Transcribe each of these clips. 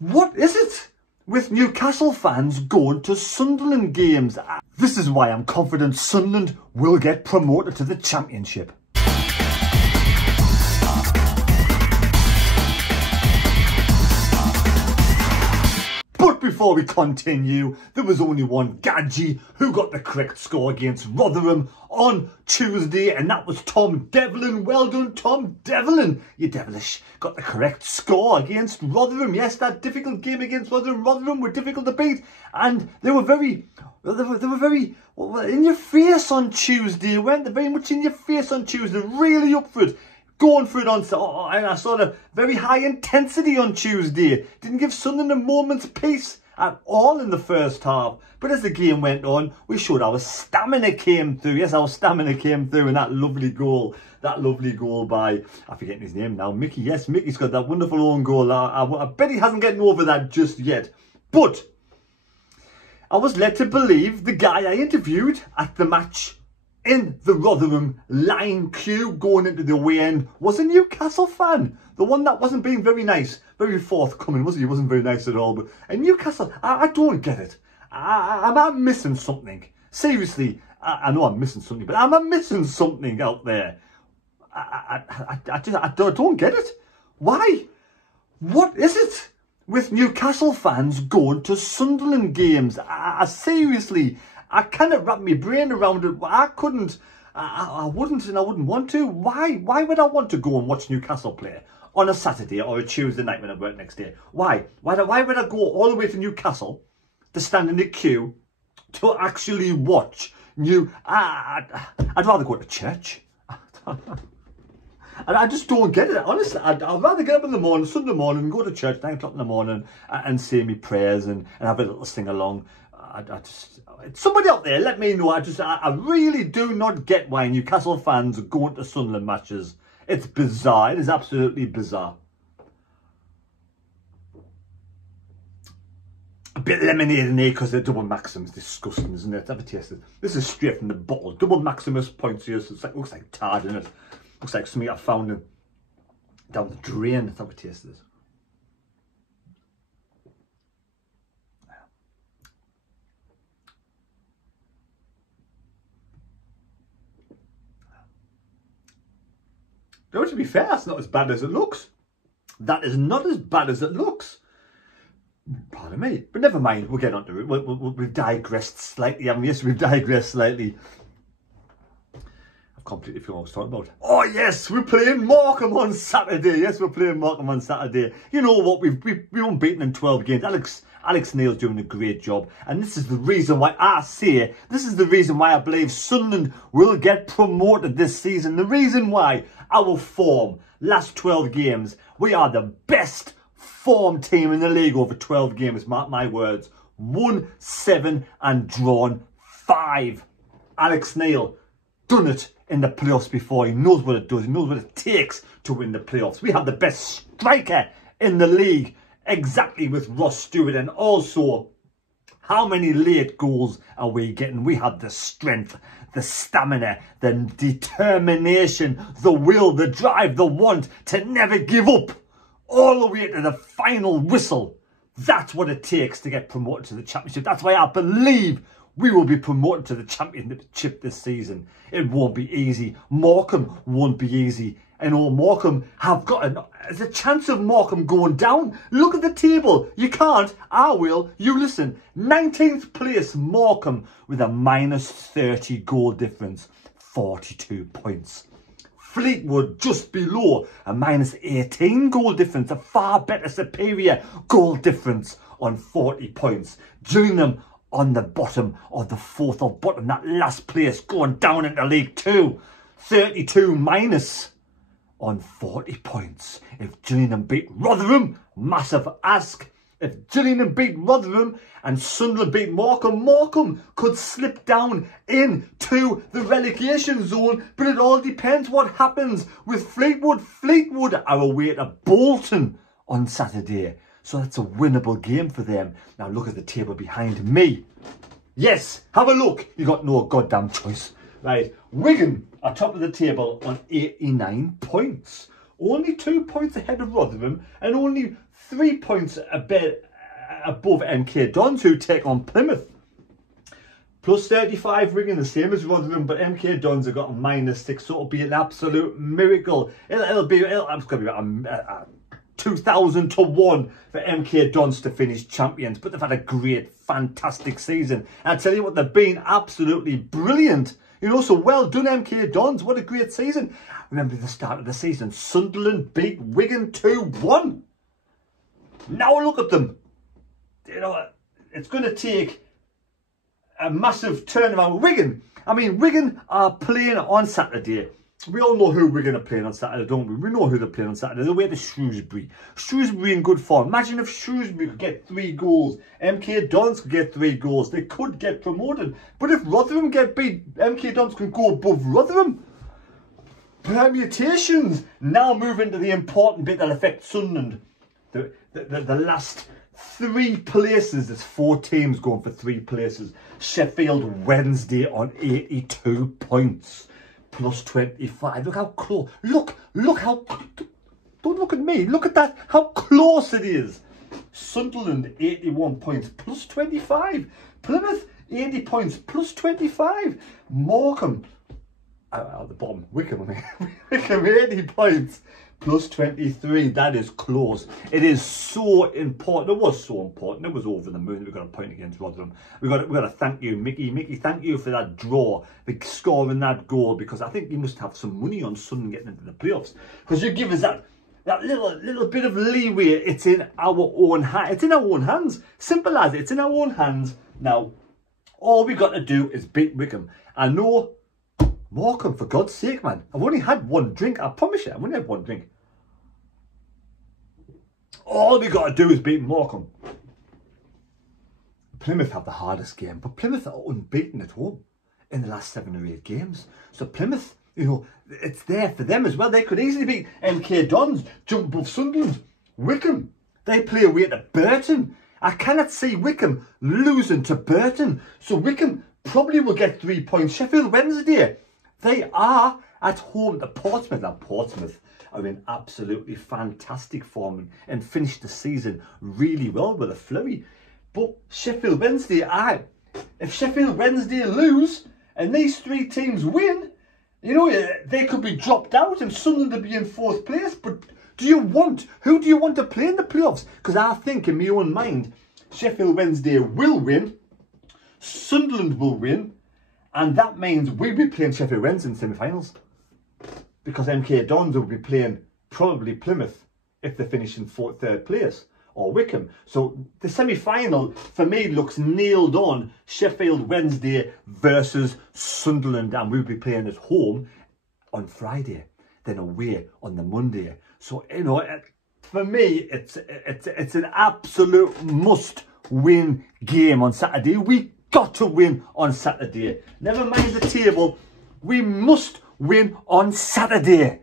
What is it with Newcastle fans going to Sunderland games? This is why I'm confident Sunderland will get promoted to the Championship. But before we continue, there was only one Gadgie who got the correct score against Rotherham on Tuesday, and that was Tom Devlin. Well done, Tom Devlin. You devilish. Got the correct score against Rotherham. Yes, that difficult game against Rotherham. Rotherham were difficult to beat, and they were very in your face on Tuesday, weren't they? Very much in your face on Tuesday. Really up for it. Going for it on, and I saw a very high intensity on Tuesday. Didn't give Sunderland a moment's peace at all in the first half. But as the game went on, we showed our stamina came through. Yes, our stamina came through in that lovely goal. That lovely goal by, I'm forgetting his name now, Mickey. Yes, Mickey's got that wonderful own goal. I bet he hasn't gotten over that just yet. But I was led to believe the guy I interviewed at the match in the Rotherham line queue going into the away end was a Newcastle fan. The one that wasn't being very nice, very forthcoming, was he? He wasn't very nice at all. But a Newcastle, I don't get it. I'm missing something. Seriously, I know I'm missing something, but I'm missing something out there. I don't get it. Why? What is it with Newcastle fans going to Sunderland games? Seriously, I cannot wrap my brain around it. I couldn't, I wouldn't, and I wouldn't want to. Why would I want to go and watch Newcastle play on a Saturday or a Tuesday night when I work next day? Why would I go all the way to Newcastle to stand in the queue to actually watch I'd rather go to church. I just don't get it, honestly. I'd rather get up in the morning, Sunday morning, and go to church 9 o'clock in the morning and say me prayers and have a little sing along. Somebody out there, let me know. I really do not get why Newcastle fans are going to Sunderland matches. It's bizarre. It is absolutely bizarre. A bit of lemonade in there because the double maxim is disgusting, isn't it? Have a taste of it. This is straight from the bottle. Double maximus points here. So it looks like tard in it. Looks like something I found down the drain. Let's have a taste of this. No, to be fair, that's not as bad as it looks. That is not as bad as it looks. Pardon me. But never mind, we'll get on to it. We've digressed slightly, haven't we? Yes, we've digressed slightly. I've completely forgotten what I was talking about. Oh yes, we're playing Morecambe on Saturday. Yes, we're playing Morecambe on Saturday. You know what? We've unbeaten in 12 games. Alex Neil's doing a great job, and this is the reason why I believe Sunderland will get promoted this season. The reason why, our form, last 12 games, we are the best form team in the league over 12 games, mark my words. Won 7 and drawn 5. Alex Neil done it in the playoffs before. He knows what it does. He knows what it takes to win the playoffs. We have the best striker in the league. Exactly, with Ross Stewart. And also, how many late goals are we getting? We have the strength, the stamina, the determination, the will, the drive, the want to never give up. All the way to the final whistle. That's what it takes to get promoted to the Championship. That's why I believe we will be promoted to the Championship this season. It won't be easy. Morecambe won't be easy. And all Morecambe have got there's a chance of Morecambe going down. Look at the table. You can't. I will. You listen. 19th place Morecambe with a -30 goal difference. 42 points. Fleetwood just below a -18 goal difference. A far better superior goal difference on 40 points. Gillingham on the bottom of the fourth or bottom. That last place going down into League 2. 32 minus on 40 points. If Gillingham beat Rotherham, massive ask. If Gillingham beat Rotherham and Sunderland beat Morecambe, Morecambe could slip down into the relegation zone. But it all depends what happens with Fleetwood. Fleetwood are away to Bolton on Saturday. So that's a winnable game for them. Now look at the table behind me. Yes, have a look. You got no goddamn choice. Right, Wigan are top of the table on 89 points. Only 2 points ahead of Rotherham and only 3 points a bit above MK Dons, who take on Plymouth. Plus 35 Wigan, the same as Rotherham, but MK Dons have got a -6, so it'll be an absolute miracle. It's going to be about 2,000 to 1 for MK Dons to finish champions, but they've had a great, fantastic season. And I tell you what, they've been absolutely brilliant. You know, so well done MK Dons, what a great season. Remember the start of the season, Sunderland beat Wigan 2-1. Now look at them. You know, it's going to take a massive turnaround with Wigan. I mean, Wigan are playing on Saturday. We all know who Wigan are playing on Saturday, don't we? We know who they're playing on Saturday. They're away to Shrewsbury. Shrewsbury in good form. Imagine if Shrewsbury could get 3 goals. MK Dons could get 3 goals. They could get promoted. But if Rotherham get beat, MK Dons can go above Rotherham. Permutations. Now move into the important bit that affects Sunderland. The last 3 places. There's 4 teams going for 3 places. Sheffield Wednesday on 82 points. Plus 25. Look how close. Look how... Don't look at me. Look at that. How close it is. Sunderland 81 points. Plus 25. Plymouth 80 points. Plus 25. Morecambe. At the bottom. Wickham. Wickham 80 points. Plus 23. That is close. It is so important. It was so important. It was over the moon. We got a point against Rotherham. We got to thank you, Mickey. Mickey, thank you for that draw, for scoring that goal, because I think you must have some money on Sunderland getting into the playoffs, because you give us that little bit of leeway. It's in our own hands. It's in our own hands. Simple as it. It's in our own hands. Now, all we got to do is beat Wickham. I know. Morecambe, for God's sake, man. I've only had 1 drink. I promise you, I've only had 1 drink. All we got to do is beat Morecambe. Plymouth have the hardest game, but Plymouth are unbeaten at home in the last 7 or 8 games. So Plymouth, you know, it's there for them as well. They could easily beat MK Dons, jump above Sunderland. Wickham, they play away to Burton. I cannot see Wickham losing to Burton. So Wickham probably will get 3 points. Sheffield Wednesday, they are at home to Portsmouth. Now, Portsmouth are in absolutely fantastic form and finished the season really well with a flurry. But Sheffield Wednesday, if Sheffield Wednesday lose and these 3 teams win, you know, they could be dropped out and Sunderland will be in 4th place. But who do you want to play in the playoffs? Because I think in my own mind, Sheffield Wednesday will win, Sunderland will win, and that means we'll be playing Sheffield Wednesday in semi-finals. Because MK Dons will be playing probably Plymouth if they finish in 3rd place, or Wickham. So the semi-final for me looks nailed on. Sheffield Wednesday versus Sunderland, and we'll be playing at home on Friday, then away on the Monday. So, you know, for me, it's an absolute must-win game on Saturday. We got to win on Saturday. Never mind the table. We must win on Saturday.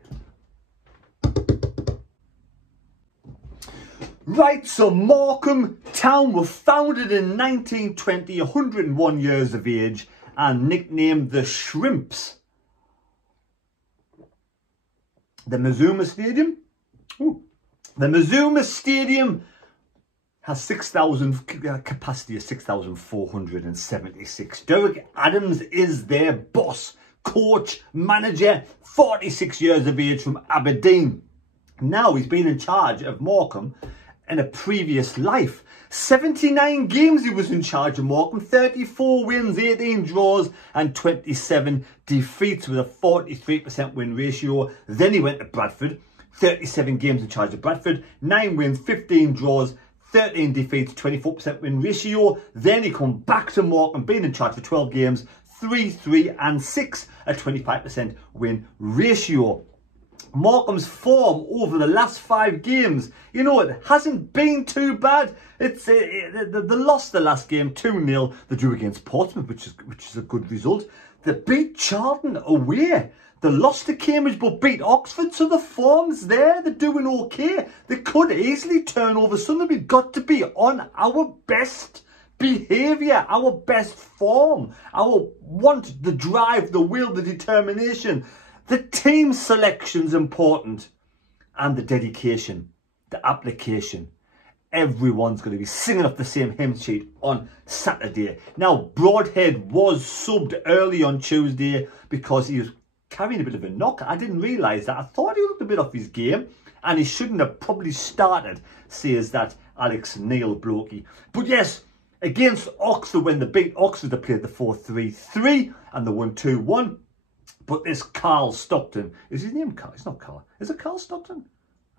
Right, so Morecambe Town were founded in 1920, 101 years of age, and nicknamed the Shrimps. The Mazuma Stadium. The Mazuma Stadium has 6,000 capacity of 6,476. Derek Adams is their boss, coach, manager, 46 years of age from Aberdeen. Now he's been in charge of Morecambe in a previous life. 79 games he was in charge of Morecambe, 34 wins, 18 draws and 27 defeats with a 43% win ratio. Then he went to Bradford, 37 games in charge of Bradford, 9 wins, 15 draws, 13 defeats, 24% win ratio. Then he come back to Morecambe, being in charge for 12 games, 3, 3 and 6, a 25% win ratio. Morecambe's form over the last 5 games, you know, it hasn't been too bad. They lost the last game 2-0. They drew against Portsmouth, which is a good result. They beat Charlton away. They lost to Cambridge but beat Oxford, so the form's there. They're doing okay. They could easily turn over Sunderland. We've got to be on our best behaviour, our best form, our want, the drive, the will, the determination. The team selection's important, and the dedication, the application. everyone's going to be singing off the same hymn sheet on Saturday. Now, Broadhead was subbed early on Tuesday because he was carrying a bit of a knock. I didn't realise that. I thought he looked a bit off his game and he shouldn't have probably started, says that Alex Neil blokey. But yes, against Oxford, when they beat Oxford, they played the 4-3-3 and they won 2-1. But this Carl Stockton, is his name Carl? It's not Carl. Is it Carl Stockton?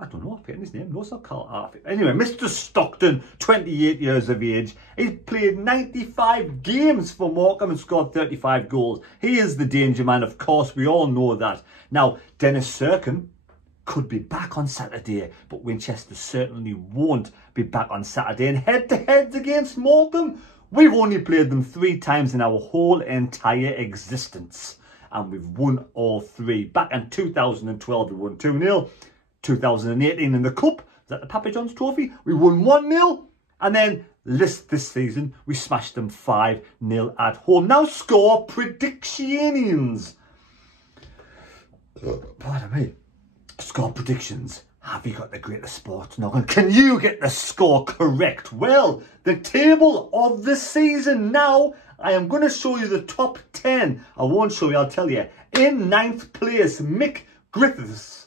I don't know, I've forgotten his name. No, it's not Carl. Anyway, Mr. Stockton, 28 years of age. He's played 95 games for Morecambe and scored 35 goals. He is the danger man, of course. We all know that. Now, Dennis Serkin could be back on Saturday, but Winchester certainly won't be back on Saturday. And head-to-heads against Morecambe, we've only played them 3 times in our whole entire existence. And we've won all 3. Back in 2012, we won 2-0. 2018 in the Cup, is that the Papa John's Trophy? We won 1-0. And then this season, we smashed them 5-0 at home. Now score predictions. Pardon me. Score predictions. Have you got the greatest sports noggin? Can you get the score correct? Well, the table of the season now. I am going to show you the top 10. I won't show you, I'll tell you. In 9th place, Mick Griffiths.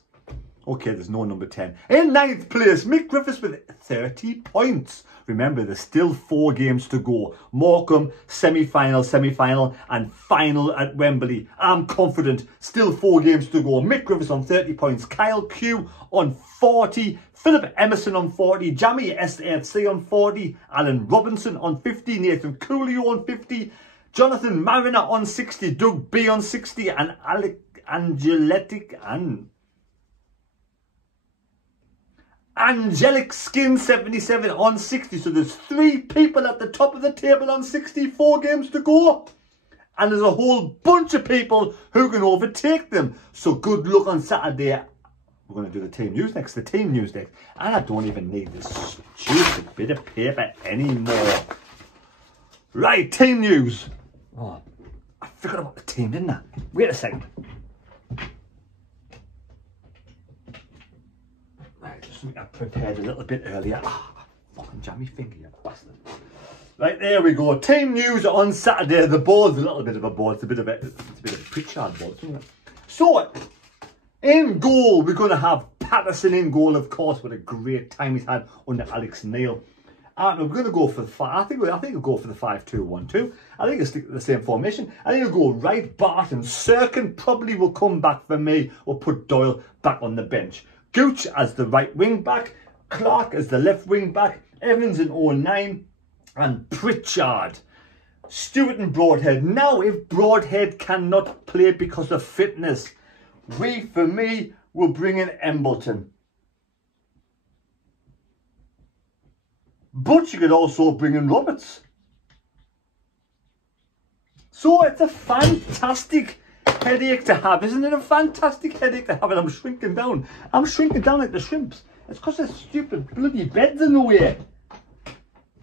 Okay, there's no number 10. In 9th place, Mick Griffiths with 30 points. Remember, there's still 4 games to go. Morecambe, semi-final, and final at Wembley. I'm confident. Still 4 games to go. Mick Griffiths on 30 points. Kyle Q on 40. Philip Emerson on 40. Jamie SFC on 40. Alan Robinson on 50. Nathan Coolio on 50. Jonathan Mariner on 60. Doug B on 60. And Alec Angelic Skin 77 on 60. So there's 3 people at the top of the table on 64 games to go. And there's a whole bunch of people who can overtake them. So good luck on Saturday. We're going to do the team news next. And I don't even need this stupid bit of paper anymore. Right, team news. Oh, I forgot about the team, didn't I? Wait a second. I prepared a little bit earlier. Fucking jammy finger, you bastard. Right, there we go. Team news on Saturday. The board's a little bit of a board. It's a bit of a Pritchard board, isn't it? So, in goal, we're going to have Patterson in goal, of course. What a great time he's had under Alex Neil. And we're going to go for the I think we'll go for the 5-2-1-2. I think we'll stick to the same formation. I think we'll go right, Barton. Serkin probably will come back for me. We'll put Doyle back on the bench. Gooch as the right wing back, Clark as the left wing back, Evans in 09, and Pritchard. Stewart and Broadhead. Now, if Broadhead cannot play because of fitness, for me, will bring in Embleton. But you could also bring in Roberts. So it's a fantastic headache to have, isn't it? A fantastic headache to have, and I'm shrinking down. I'm shrinking down like the shrimps. It's because there's stupid bloody beds in the way.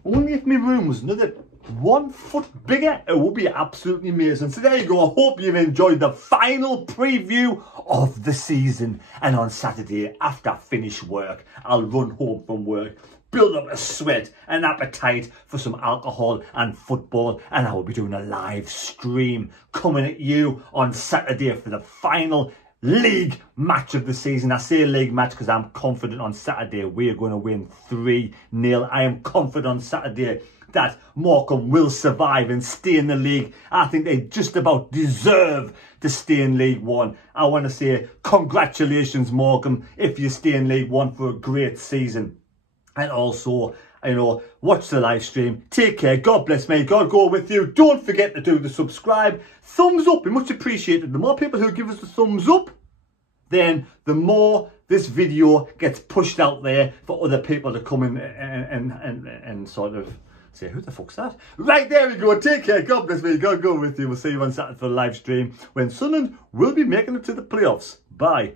Only if my room was another 1 foot bigger, it would be absolutely amazing. So there you go. I hope you've enjoyed the final preview of the season. And on Saturday, after I finish work, I'll run home from work, build up a sweat, an appetite for some alcohol and football, and I will be doing a live stream coming at you on Saturday for the final league match of the season. I say league match because I'm confident on Saturday we are going to win 3-0. I am confident on Saturday that Morecambe will survive and stay in the league. I think they just about deserve to stay in League One. I want to say congratulations, Morecambe, if you stay in League One for a great season. And also, watch the live stream. Take care. God bless me. God go with you. Don't forget to do the subscribe. Thumbs up. Be much appreciated. The more people who give us the thumbs up, then the more this video gets pushed out there for other people to come in and sort of say, who the fuck's that? Right, there we go. Take care. God bless me. God go with you. We'll see you on Saturday for the live stream when Sunderland will be making it to the playoffs. Bye.